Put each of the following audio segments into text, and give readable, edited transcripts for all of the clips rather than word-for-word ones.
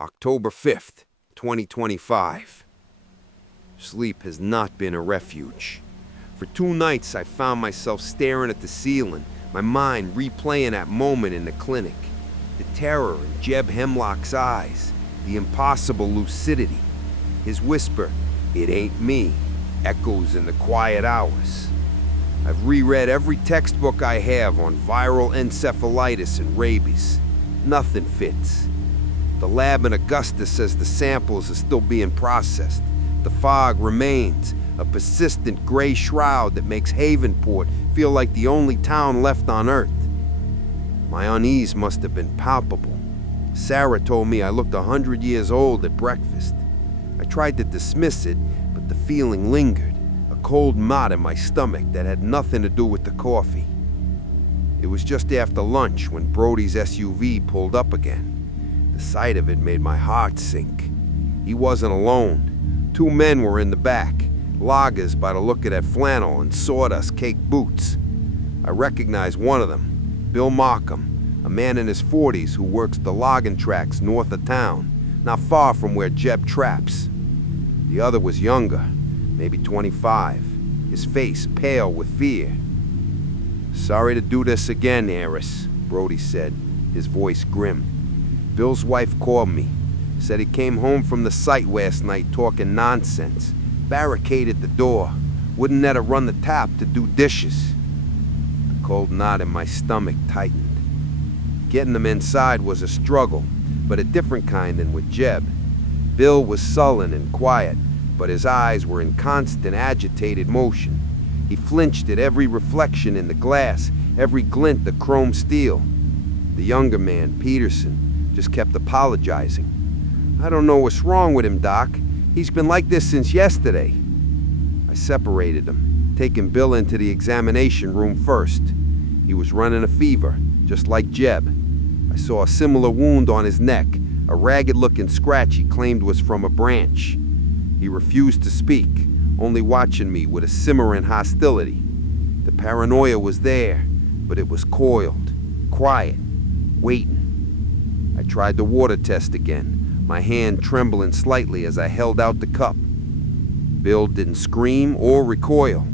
October 5th, 2025. Sleep has not been a refuge. For 2 nights, I found myself staring at the ceiling, my mind replaying that moment in the clinic. The terror in Jeb Hemlock's eyes, the impossible lucidity. His whisper, "It ain't me," echoes in the quiet hours. I've reread every textbook I have on viral encephalitis and rabies. Nothing fits. The lab in Augusta says the samples are still being processed. The fog remains, a persistent gray shroud that makes Havenport feel like the only town left on Earth. My unease must have been palpable. Sarah told me I looked 100 years old at breakfast. I tried to dismiss it, but the feeling lingered, a cold knot in my stomach that had nothing to do with the coffee. It was just after lunch when Brody's SUV pulled up again. The sight of it made my heart sink. He wasn't alone. 2 men were in the back, loggers by the look of that flannel and sawdust-caked boots. I recognized one of them, Bill Markham, a man in his 40s who works the logging tracks north of town, not far from where Jeb traps. The other was younger, maybe 25, his face pale with fear. "Sorry to do this again, Aris," Brody said, his voice grim. "Bill's wife called me, said he came home from the site last night talking nonsense, barricaded the door, wouldn't let her run the tap to do dishes." The cold knot in my stomach tightened. Getting them inside was a struggle, but a different kind than with Jeb. Bill was sullen and quiet, but his eyes were in constant agitated motion. He flinched at every reflection in the glass, every glint of chrome steel. The younger man, Peterson, just kept apologizing. "I don't know what's wrong with him, Doc. He's been like this since yesterday." I separated them, taking Bill into the examination room first. He was running a fever, just like Jeb. I saw a similar wound on his neck, a ragged-looking scratch he claimed was from a branch. He refused to speak, only watching me with a simmering hostility. The paranoia was there, but it was coiled, quiet, waiting. I tried the water test again, my hand trembling slightly as I held out the cup. Bill didn't scream or recoil.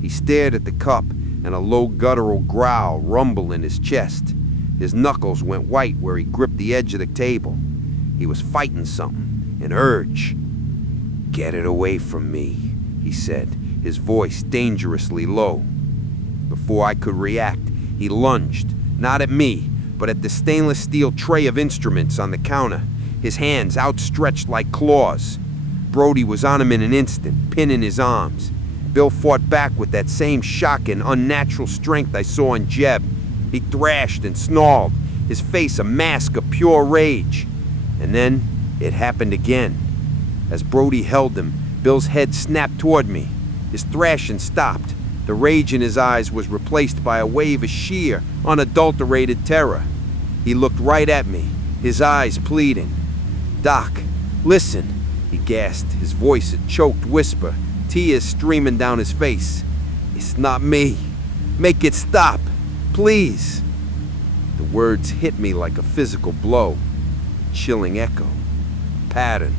He stared at the cup, and a low guttural growl rumbled in his chest. His knuckles went white where he gripped the edge of the table. He was fighting something, an urge. "Get it away from me," he said, his voice dangerously low. Before I could react, he lunged, not at me, but at the stainless steel tray of instruments on the counter, his hands outstretched like claws. Brody was on him in an instant, pinning his arms. Bill fought back with that same shocking, unnatural strength I saw in Jeb. He thrashed and snarled, his face a mask of pure rage. And then it happened again. As Brody held him, Bill's head snapped toward me. His thrashing stopped. The rage in his eyes was replaced by a wave of sheer, unadulterated terror. He looked right at me, his eyes pleading. "Doc, listen," he gasped, his voice a choked whisper, tears streaming down his face. "It's not me. Make it stop, please." The words hit me like a physical blow, a chilling echo, a pattern.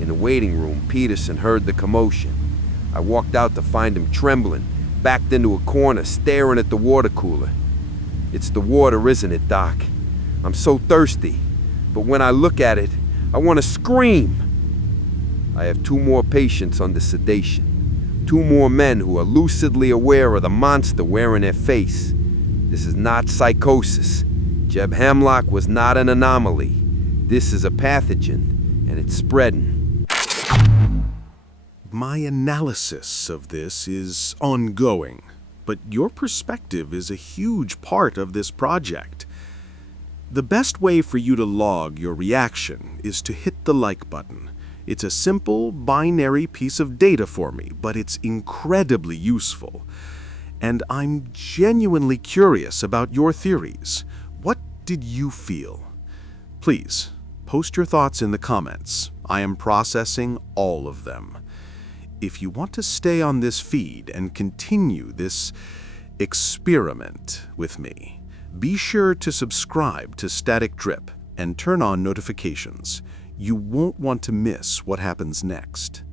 In the waiting room, Peterson heard the commotion. I walked out to find him trembling, backed into a corner, staring at the water cooler. "It's the water, isn't it, Doc? I'm so thirsty, but when I look at it, I want to scream." I have 2 more patients under sedation. 2 more men who are lucidly aware of the monster wearing their face. This is not psychosis. Jeb Hemlock was not an anomaly. This is a pathogen, and it's spreading. My analysis of this is ongoing, but your perspective is a huge part of this project. The best way for you to log your reaction is to hit the like button. It's a simple, binary piece of data for me, but it's incredibly useful. And I'm genuinely curious about your theories. What did you feel? Please, post your thoughts in the comments. I am processing all of them. If you want to stay on this feed and continue this experiment with me, be sure to subscribe to Static Drip and turn on notifications. You won't want to miss what happens next.